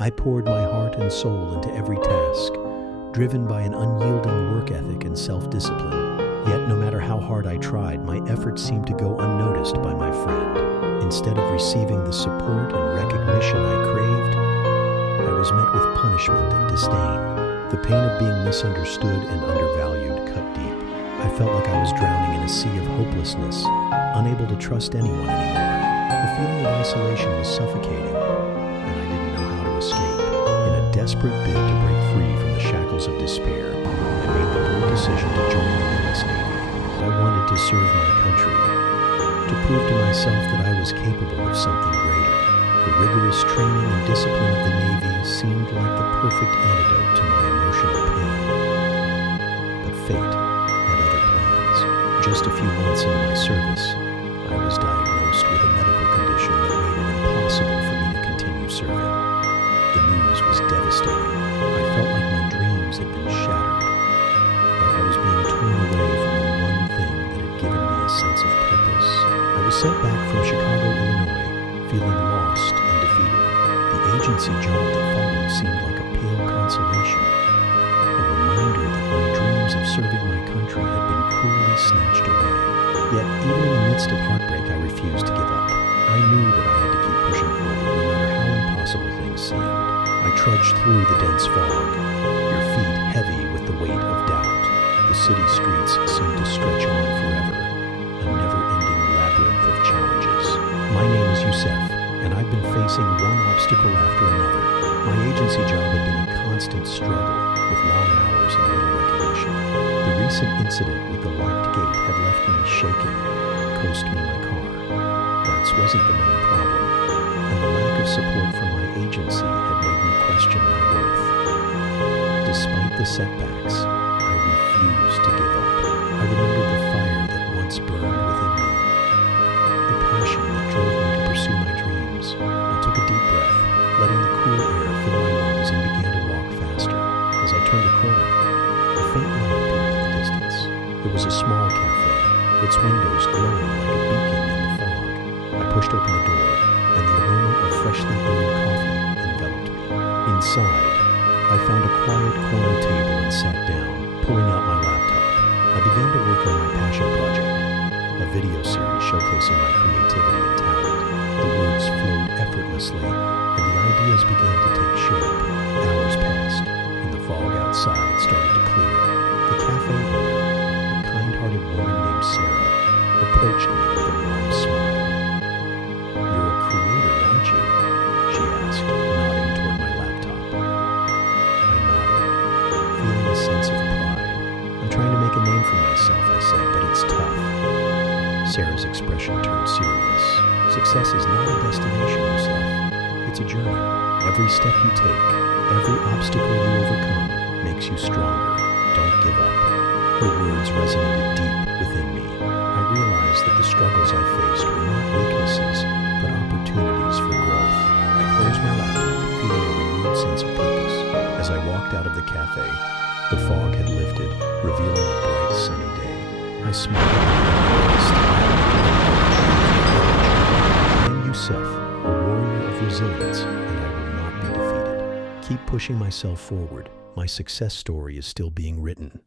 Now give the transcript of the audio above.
I poured my heart and soul into every task, driven by an unyielding work ethic and self-discipline. Yet, no matter how hard I tried, my efforts seemed to go unnoticed by my friend. Instead of receiving the support and recognition I craved, I was met with punishment and disdain. The pain of being misunderstood and undervalued cut deep. I felt like I was drowning in a sea of hopelessness, unable to trust anyone anymore. The feeling of isolation was suffocating, and I didn't know how to escape. In a desperate bid to break free from the shackles of despair, I made the bold decision to join the U.S. Navy. I wanted to serve my country, to prove to myself that I was capable of something greater. The rigorous training and discipline of the Navy seemed like the perfect antidote to my emotional pain. But fate had other plans. Just a few months into my service, I was diagnosed with a medical condition that made it impossible for me to continue serving. The news was devastating. I felt like my dreams had been shattered, like I was being torn away from the one thing that had given me a sense of purpose. I was sent back from Chicago, Illinois, feeling lost and defeated. The agency job that followed seemed like a pale consolation, a reminder that my dreams of serving my country had been cruelly snatched away. Yet, even in the midst of heartbreak, I refused to give up. I knew that I had to keep pushing forward, no matter how impossible things seemed. I trudged through the dense fog, your feet heavy with the weight of doubt. The city streets seemed to stretch on forever, a never-ending labyrinth of challenges. My name is Youssef, and I've been facing one obstacle after another. My agency job had been a constant struggle, with long hours and little recognition. The recent incident with the locked gate had left me shaken, cost me my car. That wasn't the main problem, and the lack of support from my agency had made me question my worth. Despite the setbacks, I refused to give up. I remembered the fire that once burned within me, the passion that drove me to pursue my dreams. I took a deep breath, letting the cool air fill my lungs, and began to walk faster. As I turned a corner, a faint light appeared in the distance. It was a small cafe, its windows glowing like a beacon in the fog. I pushed open the door, and the aroma of freshly brewed coffee enveloped me. Inside, I found a quiet corner table and sat down, pulling out my laptop. I began to work on my passion project, a video series showcasing my creativity and talent. The words flowed effortlessly, and the ideas began to take shape. Hours passed, and the fog outside started to clear. The cafe owner, a kind-hearted woman named Sarah, approached me with a warm smile. "You're a creator, aren't you?" she asked, nodding toward my laptop. I nodded, feeling a sense of pride. "I'm trying to make a name for myself," I said, "but it's tough." Sarah's expression turned serious. "Success is not a destination, Youssef. It's a journey. Every step you take, every obstacle you overcome, makes you stronger. Don't give up." Her words resonated deep within me. I realized that the struggles I faced were not weaknesses, but opportunities for growth. I closed my laptop, feeling a renewed sense of purpose. As I walked out of the cafe, the fog had lifted, revealing a bright, sunny day. I smiled and I am Youssef, a warrior of resilience, and I will not be defeated. Keep pushing myself forward. My success story is still being written.